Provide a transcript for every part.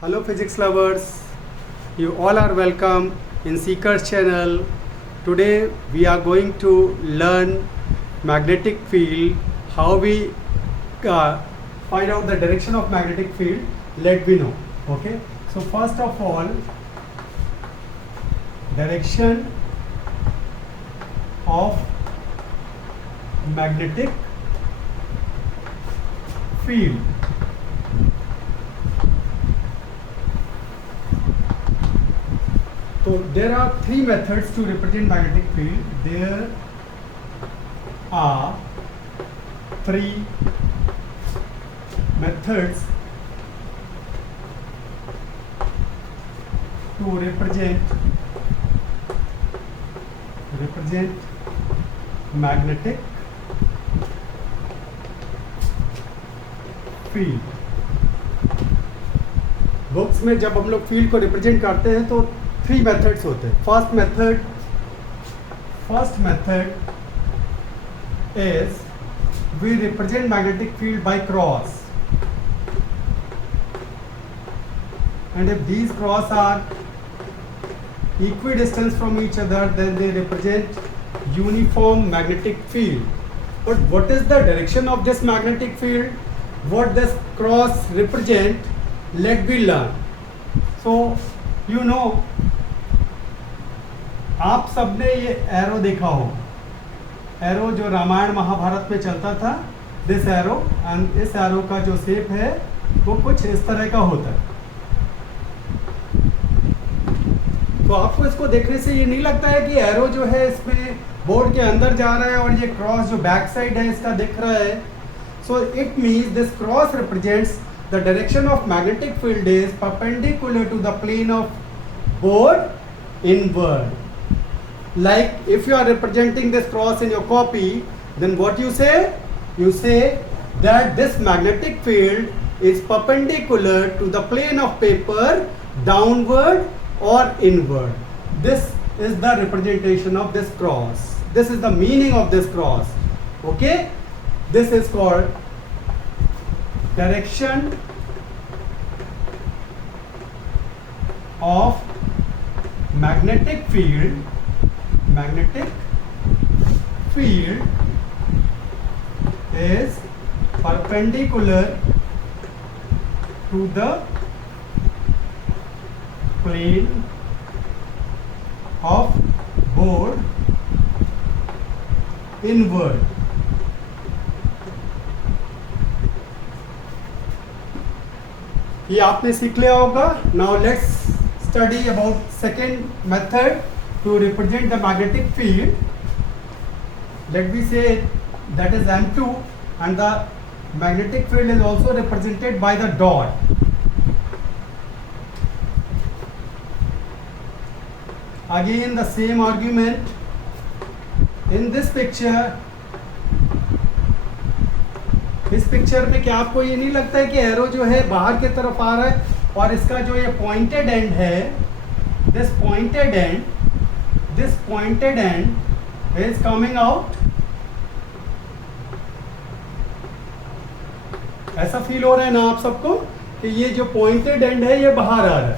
Hello physics lovers, you all are welcome in Seeker's channel. Today we are going to learn magnetic field, how we find out the direction of magnetic field. Let me know. Okay, so first of all, direction of magnetic field. So there are three methods to represent magnetic field. There are three methods to represent magnetic field. Books में जब हम लोग field को represent करते हैं तो three methods होते हैं. First method is we represent magnetic field by cross, and if these cross are equidistant from each other, then they represent uniform magnetic field. But what is the direction of this magnetic field? What this cross represent? Let me learn. So you know, आप सबने ये arrow देखा हो, arrow जो रामायण महाभारत में चलता था, this arrow, and इस एरो का जो शेप है वो कुछ इस तरह का होता है. तो आपको इसको देखने से ये नहीं लगता है कि एरो जो है इसमें बोर्ड के अंदर जा रहा है और ये क्रॉस जो बैक साइड है इसका दिख रहा है. So it means this cross represents the direction of magnetic field is perpendicular to the plane of board inward. Like if you are representing this cross in your copy, then what you say? You say that this magnetic field is perpendicular to the plane of paper downward or inward. This is the representation of this cross. This is the meaning of this cross. Okay? This is called direction of magnetic field. Magnetic field is perpendicular to the plane of board inward. ये आपने सीख लिया होगा. Now let's study about second method to represent the magnetic field. Let me say that is M2, and the magnetic field is also represented by the dot. Again the same argument. In this picture, इस picture में क्या आपको ये नहीं लगता है कि arrow जो है बाहर की तरफ आ रहा है और इसका जो ये पॉइंटेड एंड है, this pointed end is coming out. ऐसा फील हो रहा है ना आप सबको कि ये जो pointed end है ये बाहर आ रहा है.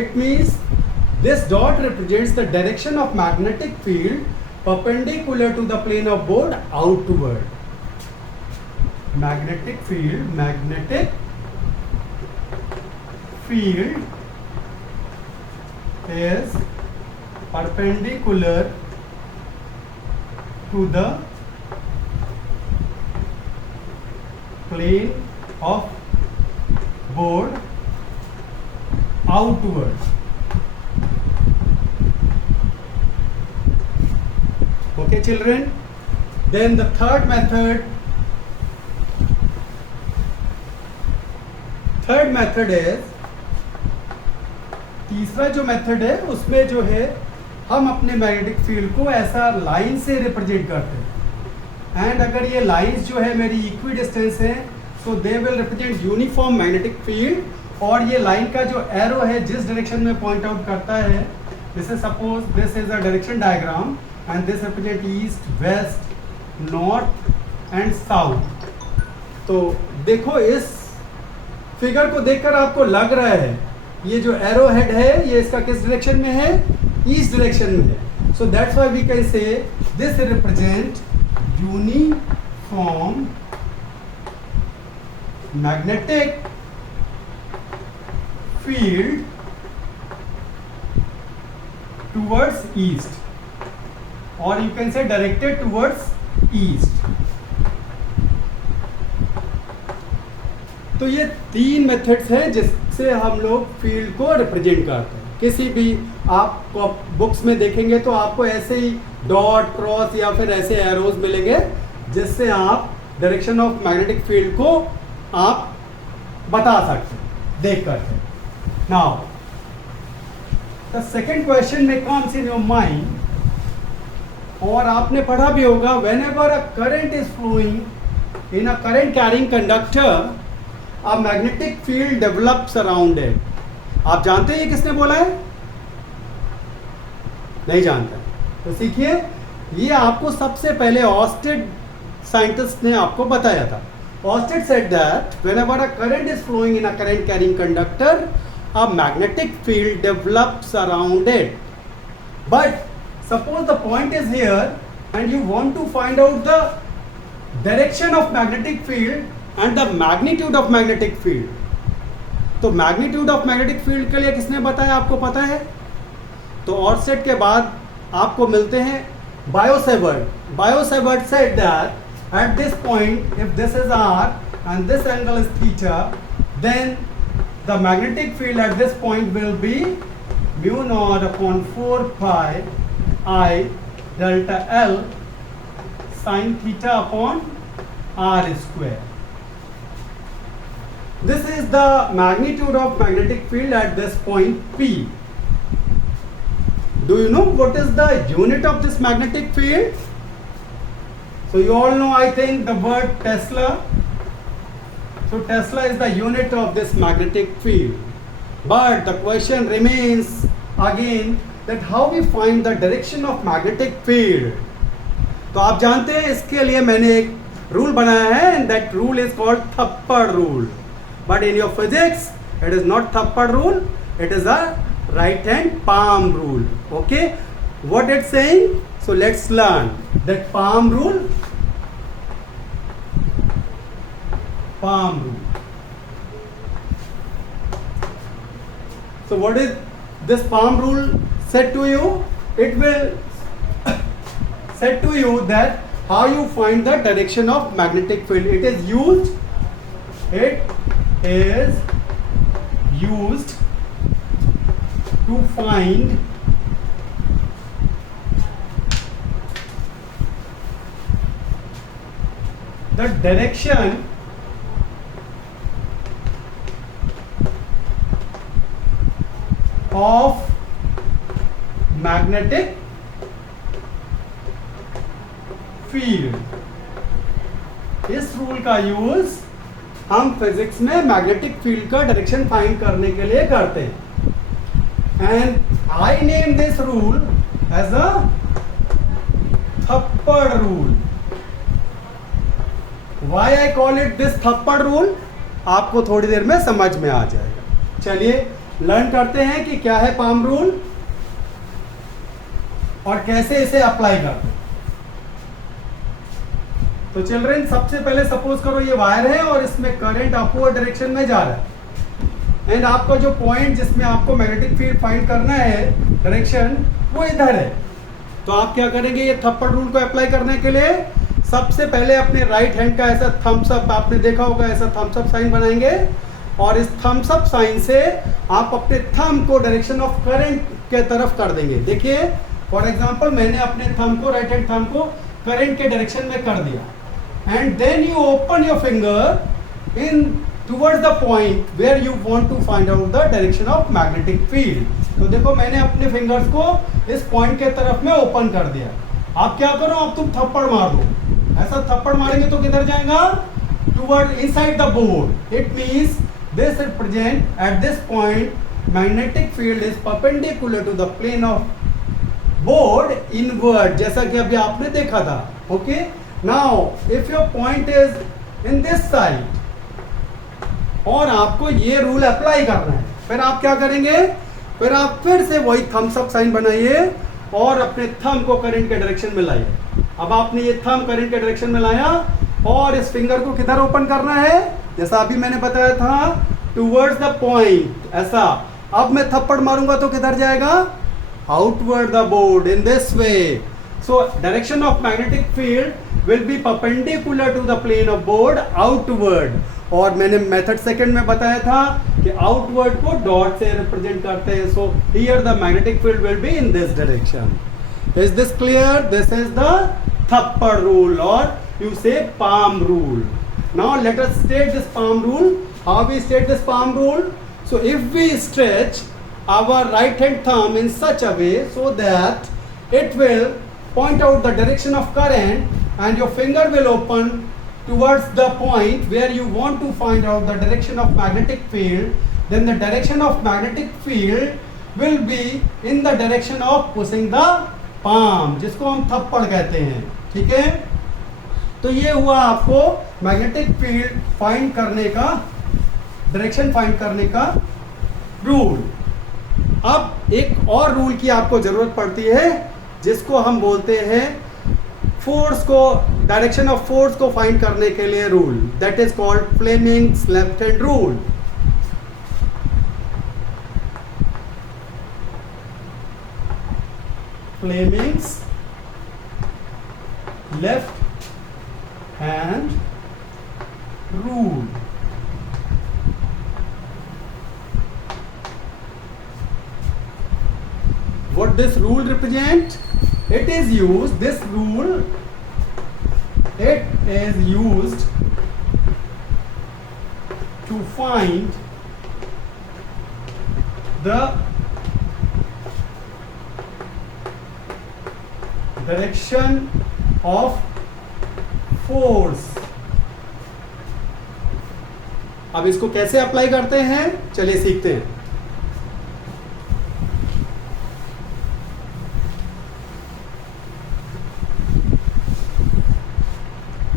It means this dot represents the direction of magnetic field perpendicular to the plane of board outward. Magnetic field is perpendicular to the plane of board outward. Okay children, then the third method is, तीसरा जो method है उसमें जो है हम अपने magnetic field को ऐसा लाइन से रिप्रेजेंट करते हैं, एंड अगर ये लाइंस जो है मेरी इक्वी डिस्टेंस है, so they will represent uniform magnetic field. और ये लाइन का जो एरो है जिस डायरेक्शन में पॉइंट आउट करता है, this is suppose this is a direction diagram and this represent east, west, north and south. तो देखो इस फिगर को देखकर आपको लग रहा है ये जो एरो हेड है ये इसका किस डायरेक्शन में है, ईस्ट डायरेक्शन में है. So that's why we can say this represent uniform magnetic field towards east, और you can say directed towards east. तो ये 3 मेथड्स हैं जिससे हम लोग फील्ड को रिप्रेजेंट करते हैं. किसी भी आपको बुक्स में देखेंगे तो आपको ऐसे ही डॉट, क्रॉस या फिर ऐसे एरोज मिलेंगे जिससे आप डायरेक्शन ऑफ मैग्नेटिक फील्ड को आप बता सकते हैं देख करके. नाउ द सेकेंड क्वेश्चन में कम्स इन योर माइंड, और आपने पढ़ा भी होगा, whenever a current is flowing in a current carrying conductor a magnetic field develops around it. आप जानते हैं ये किसने बोला है? नहीं जानते तो सीखिए. ये आपको सबसे पहले ऑस्टेड साइंटिस्ट ने आपको बताया था. Oersted said that whenever a current is flowing in a current carrying conductor a magnetic field develops around it. But suppose the point is here and you want to find out the direction of magnetic field and the magnitude of magnetic field. तो magnitude of magnetic field के लिए किसने बताया, आपको पता है? तो Orsted के बाद आपको मिलते हैं Biot Savart. Biot Savart said that at this point if this is r and this angle is theta, then the magnetic field at this point will be mu naught upon 4 pi I delta L sin theta upon r square. This is the magnitude of magnetic field at this point P. Do you know what is the unit of this magnetic field? So you all know, I think, the word Tesla. So Tesla is the unit of this magnetic field. But the question remains again that how we find the direction of magnetic field. तो आप जानते हैं इसके लिए मैंने एक rule बनाया है, and that rule is called थप्पड़ rule. But in your physics, it is not थप्पड़ rule, it is a right hand palm rule. Okay, what it's saying? So let's learn that palm rule. Palm rule. So what is this palm rule said to you? It will said to you that how you find the direction of magnetic field. It is used to find the direction of magnetic field. इस rule का use हम physics में magnetic field का direction find करने के लिए करते हैं. And I name this rule as a thappad rule. Why I call it this thappad rule, आपको थोड़ी देर में समझ में आ जाएगा. चलिए लर्न करते हैं कि क्या है पाम रूल और कैसे इसे अप्लाई करते हैं. तो चिल्ड्रेन, सबसे पहले सपोज करो ये वायर है और इसमें करंट अपवर्ड डायरेक्शन में जा रहा है, एंड आपका जो पॉइंट जिसमें आपको मैग्नेटिक फील्ड फाइंड करना है डायरेक्शन, वो इधर है. तो आप क्या करेंगे, ये थप्पड़ रूल को अप्लाई करने के लिए सबसे पहले अपने राइट हैंड का ऐसा थम्स अप, आपने देखा होगा ऐसा थम्स अप साइन बनाएंगे, और इस थम्स अप साइन से आप अपने थंब को डायरेक्शन ऑफ करंट के तरफ कर देंगे. देखिए फॉर एग्जांपल, मैंने अपने थंब को, राइट हैंड थंब को करंट के डायरेक्शन में कर दिया, and then you open your finger in towards the point where you want to find out the direction of magnetic field. तो देखो मैंने अपने फिंगर्स को इस पॉइंट के तरफ में ओपन कर दिया. आप क्या करो, अब तुम थप्पड़ मार दो. ऐसा थप्पड़ मारेंगे तो किधर जाएगा, toward inside the board. It means this represent at this point magnetic field is perpendicular to the plane of board inward, जैसा कि अभी आपने देखा था. Okay, now if your point is in this side और आपको ये रूल अप्लाई करना है, फिर आप क्या करेंगे, फिर आप फिर से वही थम्स अप साइन बनाइए और अपने थंब को करंट के डायरेक्शन में लाइए। अब आपने ये थंब करंट के डायरेक्शन में लाया और इस फिंगर को किधर ओपन करना है, जैसा अभी मैंने बताया था, टूवर्ड्स द पॉइंट, ऐसा। अब मैं थप्पड़ मारूंगा तो किधर जाएगा, outward the board, in this way. So direction of magnetic field will be perpendicular to the plane of board, outward. और मैंने मेथड सेकंड में बताया था कि आउटवर्ड को डॉट से रिप्रेजेंट करते हैं। So here the magnetic field will be in this direction. Is this clear? This is the थप्पड़ रूल, और you say palm rule. Now let us state this palm rule. How we state this palm rule? So if we stretch our right hand thumb in such a way so that it will point out the direction of current, and your finger will open towards the point where you want to find out the direction of magnetic field, then the direction of magnetic field will be in the direction of pushing the palm, जिसको हम थप्पड़ कहते हैं। ठीक है, तो ये हुआ आपको मैग्नेटिक फील्ड फाइंड करने का, डायरेक्शन फाइंड करने का रूल। अब एक और रूल की आपको जरूरत पड़ती है जिसको हम बोलते हैं फोर्स को, डायरेक्शन ऑफ फोर्स को फाइंड करने के लिए rule, that is called Fleming's left hand rule. Fleming's left hand rule. What this rule represent? It is used, this rule, it is used to find the direction of force. अब इसको कैसे apply करते हैं, चलिए सीखते हैं।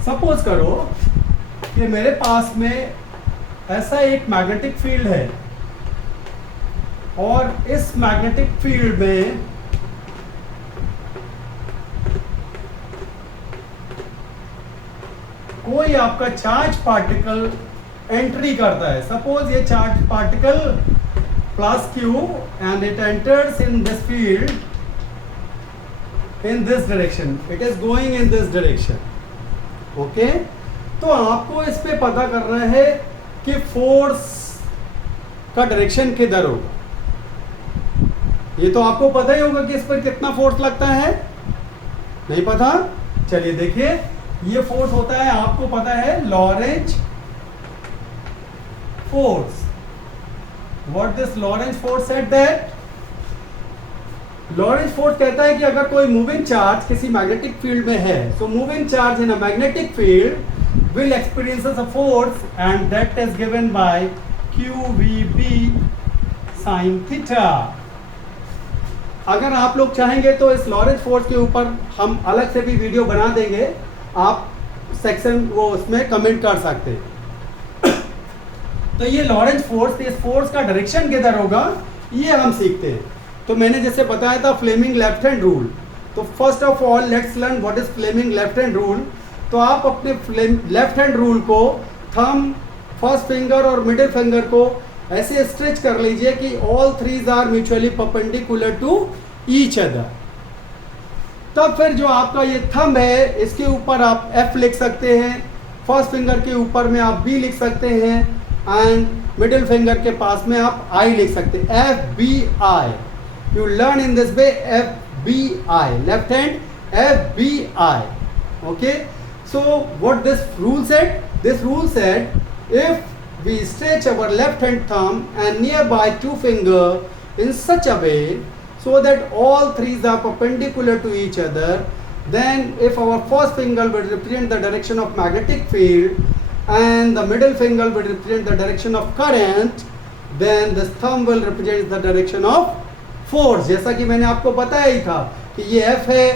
Suppose करो कि मेरे पास में ऐसा एक मैग्नेटिक फील्ड है और इस मैग्नेटिक फील्ड में कोई आपका चार्ज पार्टिकल एंट्री करता है। सपोज ये charge particle plus Q and it enters in this field in this direction, it is going in this direction. Okay, तो आपको इस पे पता करना है कि फोर्स का डायरेक्शन किधर होगा। ये तो आपको पता ही होगा कि इस पर कितना फोर्स लगता है, नहीं पता? चलिए देखिए, ये फोर्स होता है, आपको पता है, Lorentz force. What this Lorentz force said that, Lorentz force कहता है कि अगर कोई मूविंग चार्ज किसी मैग्नेटिक फील्ड में है, so moving charge in a magnetic field will experiences a force and that is given by QVB sin theta. अगर आप लोग चाहेंगे तो इस लॉरेंज फोर्स के ऊपर हम अलग से भी वीडियो बना देंगे, आप सेक्शन वो उसमें कमेंट कर सकते हैं। तो ये लॉरेंज फोर्स, इस फोर्स का डायरेक्शन किधर होगा ये हम सीखते हैं। तो मैंने जैसे बताया था फ्लेमिंग लेफ्ट हैंड रूल, तो first of all let's learn what is Fleming left hand rule. तो आप अपने लेफ्ट हैंड रूल को थंब, फर्स्ट फिंगर और मिडिल फिंगर को ऐसे स्ट्रेच कर लीजिए कि all threes are mutually perpendicular to each other. तब फिर जो आपका ये थंब है इसके ऊपर आप F लिख सकते हैं, फर्स्ट फिंगर के ऊपर में आप B लिख सकते हैं एंड मिडिल फिंगर के पास में आप I लिख सकते हैं, FBI। You learn in this way FBI, left hand FBI। Okay, so what this rule said? This rule said if we stretch our left hand thumb and near by two finger in such a way so that all threes are perpendicular to each other, then if our first finger will represent the direction of magnetic field and the middle finger will represent the direction of current, then this thumb will represent the direction of force। जैसा कि मैंने आपको बताया ही था कि ये F है,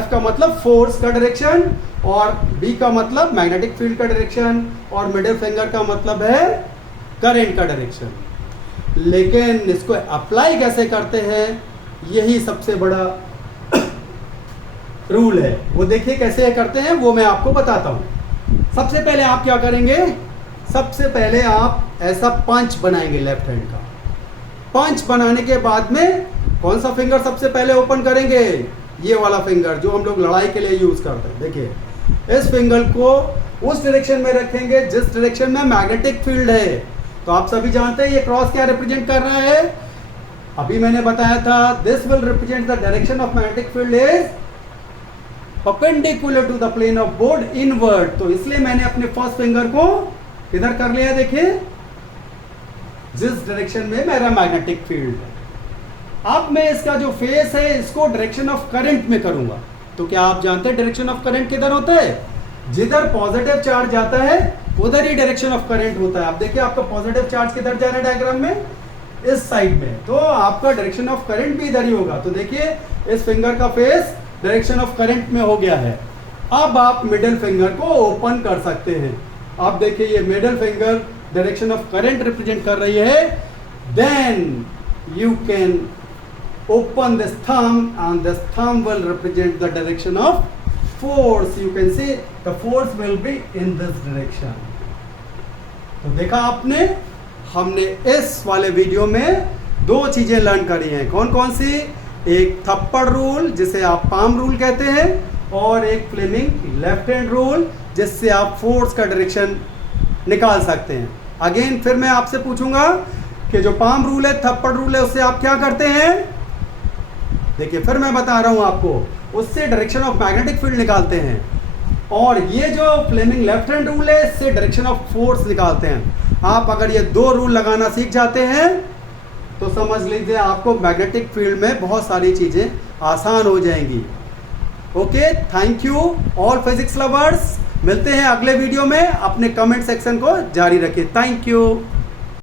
F का मतलब फोर्स का डायरेक्शन और B का मतलब मैग्नेटिक फील्ड का डायरेक्शन और मिडिल फिंगर का मतलब है करंट का डायरेक्शन। लेकिन इसको अप्लाई कैसे करते हैं यही सबसे बड़ा रूल है। वो देखिए कैसे करते हैं, वो मैं आपको बताता हूँ। सबसे पहले आप क्या करेंगे, सबसे पहले आप ऐसा पंच बनाएंगे लेफ्ट हैंड का। पंच बनाने के बाद में कौन सा फिंगर सबसे पहले ओपन करेंगे, ये वाला फिंगर जो हम लोग लड़ाई के लिए यूज करते हैं। देखिए इस फिंगर को उस डायरेक्शन में रखेंगे जिस डायरेक्शन में मैग्नेटिक फील्ड है। तो आप सभी जानते हैं ये क्रॉस क्या रिप्रेजेंट कर रहा है, अभी मैंने बताया था this will represent the direction of magnetic field is perpendicular to the plane of board inward. तो इसलिए मैंने अपने फर्स्ट फिंगर को किधर कर लिया, देखिए जिस डायरेक्शन में मेरा मैग्नेटिक फील्ड है। अब मैं इसका जो फेस है इसको डायरेक्शन ऑफ करंट में करूंगा। तो क्या आप जानते हैं डायरेक्शन ऑफ करंट किधर होता है, जिधर पॉजिटिव चार्ज जाता है उधर ही डायरेक्शन ऑफ करंट होता है। आप देखिए आपका पॉजिटिव चार्ज किधर जा रहा है डायग्राम में, इस साइड में, तो आपका डायरेक्शन ऑफ करंट भी इधर ही होगा। तो देखिए इस फिंगर का फेस डायरेक्शन ऑफ करंट में हो गया है। अब आप मिडिल फिंगर को ओपन कर सकते हैं। आप देखिए ये middle finger direction of current represent कर रही है। Then you can open this thumb and this thumb will represent the direction of force. You can see the force will be in this direction. तो देखा आपने, हमने इस वाले video में दो चीजें लर्न करी हैं। कौन कौन सी, एक थप्पड़ रूल जिसे आप पाम रूल कहते हैं, और एक फ्लेमिंग लेफ्ट हैंड रूल जिससे आप फोर्स का डायरेक्शन निकाल सकते हैं। अगेन फिर मैं आपसे पूछूंगा कि जो पाम रूल है, थप्पड़ रूल है, उससे आप क्या करते हैं। देखिए फिर मैं बता रहा हूं आपको, उससे डायरेक्शन ऑफ मैग्नेटिक फील्ड निकालते हैं, और ये जो फ्लेमिंग लेफ्ट हैंड रूल है इससे डायरेक्शन ऑफ फोर्स निकालते हैं। आप अगर ये दो रूल लगाना सीख जाते हैं तो समझ लीजिए आपको मैग्नेटिक फील्ड में बहुत सारी चीजें आसान हो जाएंगी। Okay, thank you all physics lovers. मिलते हैं अगले वीडियो में, अपने कमेंट सेक्शन को जारी रखिए। Thank you.